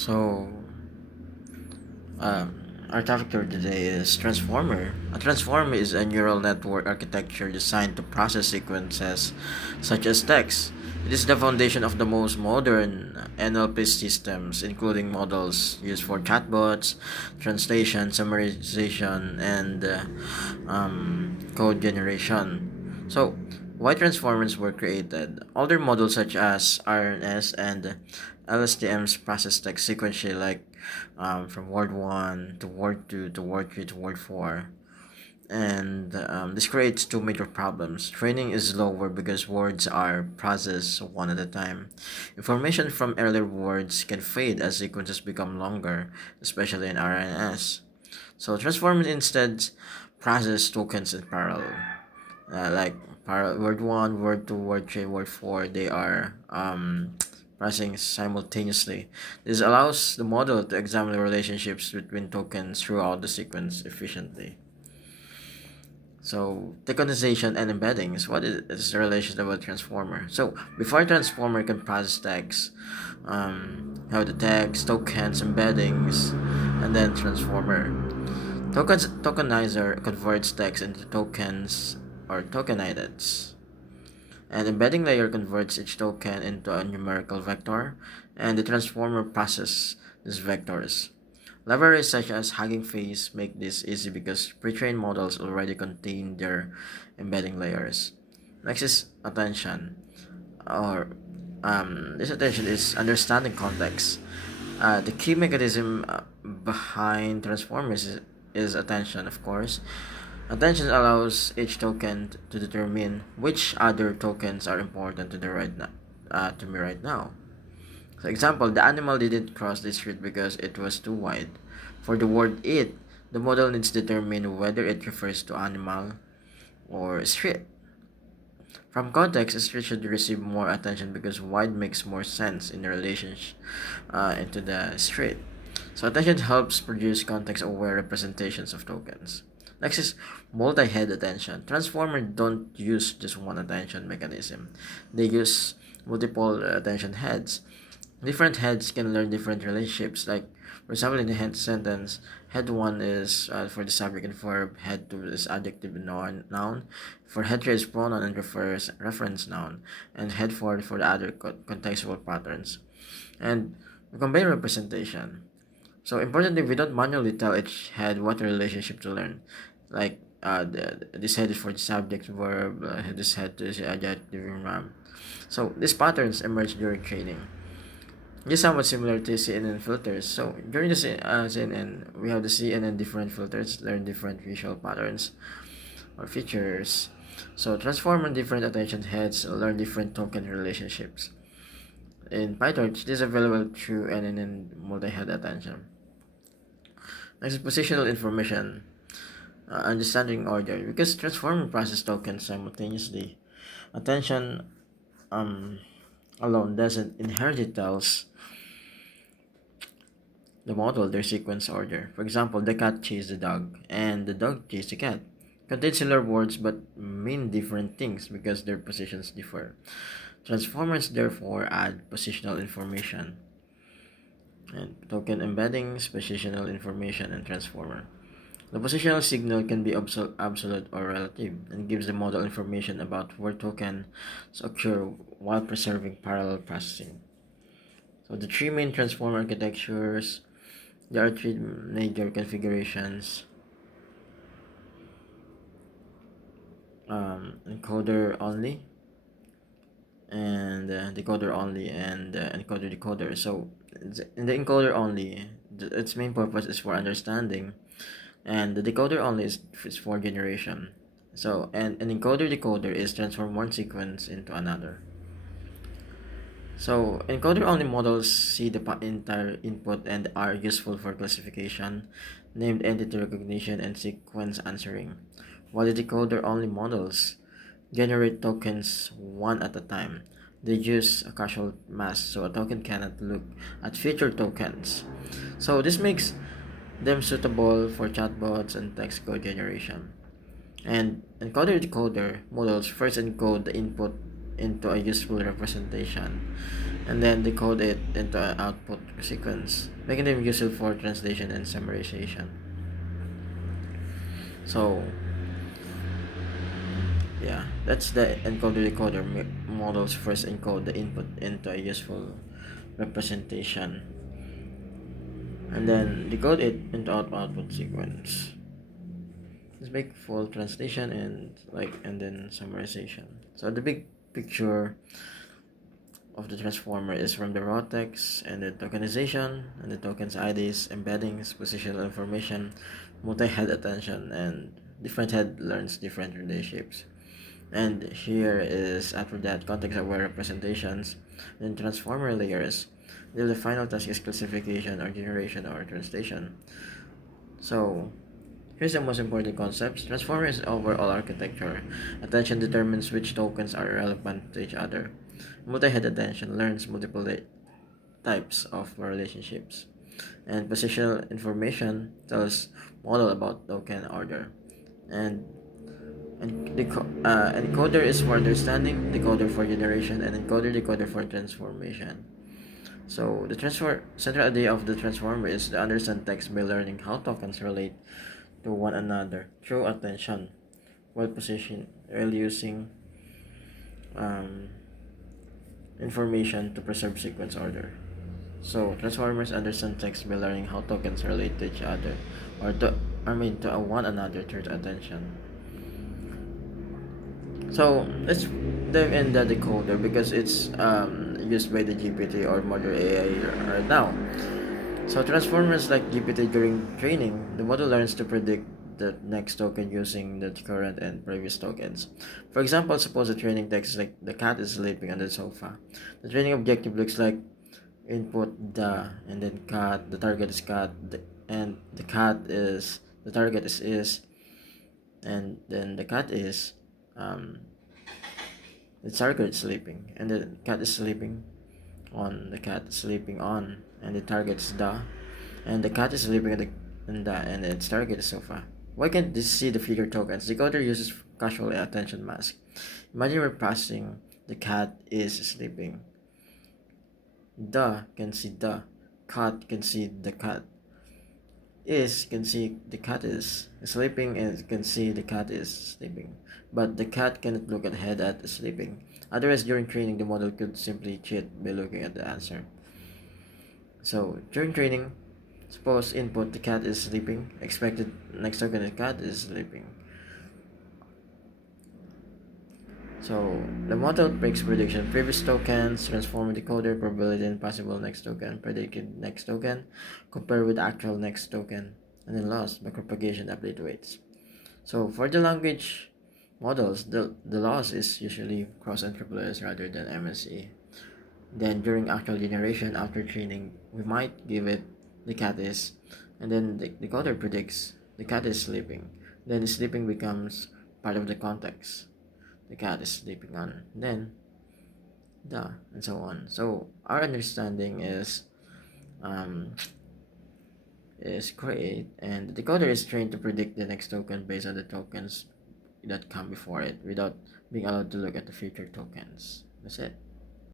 So, our topic for today is Transformer. A transformer is a neural network architecture designed to process sequences such as text. It is the foundation of the most modern NLP systems, including models used for chatbots, translation, summarization, and code generation. So, why transformers were created? Older models such as RNS and LSTMs process text sequentially, like from word 1 to word 2 to word 3 to word 4. And this creates two major problems. Training is slower because words are processed one at a time. Information from earlier words can fade as sequences become longer, especially in RNS. So transformers instead process tokens in parallel. Like word 1, word 2, word 3, word 4, they are processing simultaneously. This allows the model to examine the relationships between tokens throughout the sequence efficiently. So, tokenization and embeddings. What is the relationship of a transformer? So, before a transformer can process text, have the text, tokens, embeddings, and then transformer. Tokenizer converts text into tokens or tokenized. And embedding layer converts each token into a numerical vector, and the transformer processes these vectors. Libraries such as Hugging Face make this easy because pre-trained models already contain their embedding layers. Next is attention, or this attention is understanding context. The key mechanism behind transformers is attention, of course. Attention allows each token to determine which other tokens are important to to me right now. For example, the animal didn't cross the street because it was too wide. For the word it, the model needs to determine whether it refers to animal or street. From context, street should receive more attention because wide makes more sense in the relationship into the street. So attention helps produce context-aware representations of tokens. Next is multi-head attention. Transformers don't use just one attention mechanism. They use multiple attention heads. Different heads can learn different relationships. Like, for example, in the head sentence, head 1 is for the subject and verb, head 2 is adjective and noun, for head 3 is pronoun and refers reference noun, and head 4 for the other contextual patterns. And we combine representation. So importantly, we don't manually tell each head what relationship to learn. Like, this head is for the subject, verb, this head is the adjective, verb. So these patterns emerge during training. Just somewhat similar to CNN filters. So during the CNN, we have the CNN different filters, learn different visual patterns or features. So transform on different attention heads, learn different token relationships. In PyTorch, this is available through NNN multi-head attention. Next is positional information, understanding order. Because transform and process tokens simultaneously, attention um, alone doesn't inherently tells the model their sequence order. For example, the cat chased the dog and the dog chased the cat. Contain similar words but mean different things because their positions differ. Transformers therefore add positional information and token embeddings, positional information, and transformer. The positional signal can be absolute or relative and gives the model information about where tokens occur while preserving parallel processing. So the three main transformer architectures, there are three major configurations: encoder only, and decoder only, and encoder decoder. So in the encoder only, its main purpose is for understanding, and the decoder only is for generation. So and an encoder decoder is transform one sequence into another. So encoder only models see the entire input and are useful for classification, named entity recognition, and sequence answering, while the decoder only models generate tokens one at a time. They use a causal mask so a token cannot look at future tokens. So this makes them suitable for chatbots and text code generation. And encoder-decoder models first encode the input into a useful representation, and then decode it into an output sequence, making them useful for translation and summarization. So yeah, that's the encoder decoder models first encode the input into a useful representation and then decode it into output sequence. Let's make full translation and then summarization. So the big picture of the transformer is from the raw text and the tokenization and the tokens IDs, embeddings, positional information, multi-head attention, and different head learns different relationships. And here is after that context-aware representations, then transformer layers. Then the final task is classification or generation or translation. So here's the most important concepts. Transformer is overall architecture. Attention determines which tokens are relevant to each other. Multi-head attention learns multiple types of relationships. And positional information tells model about token order. And encoder is for understanding, decoder for generation, and decoder for transformation. So the central idea of the transformer is to understand text by learning how tokens relate to one another through attention, while using um, information to preserve sequence order. So transformers understand text by learning how tokens relate to each other, to one another through attention. So let's dive in the decoder because it's used by the GPT or modern AI right now. So transformers like GPT during training, the model learns to predict the next token using the current and previous tokens. For example, suppose the training text is like the cat is sleeping on the sofa. The training objective looks like input the and then cat, the target is cat, and the cat is the target is and then the cat is um the target is sleeping and the cat is sleeping on the cat is sleeping on and the target is the and the cat is sleeping and its target is sofa. Why can't this see the figure tokens? Decoder uses casual attention mask. Imagine we're passing the cat is sleeping. The can see the cat can see the cat is can see the cat is sleeping and can see the cat is sleeping, but the cat cannot look ahead at sleeping. Otherwise, during training, the model could simply cheat by looking at the answer. So during training, suppose input the cat is sleeping, expected next token the cat is sleeping. So the model breaks prediction. Previous tokens, transform decoder, probability and possible next token, predicted next token, compare with actual next token, and then loss by propagation update weights. So for the language models, the loss is usually cross interpolars rather than MSE. Then during actual generation after training, we might give it the cat is, and then the decoder predicts the cat is sleeping. Then the sleeping becomes part of the context. The cat is sleeping on. Then the and so on. So our understanding um, is great, and the decoder is trained to predict the next token based on the tokens that come before it without being allowed to look at the future tokens. That's it.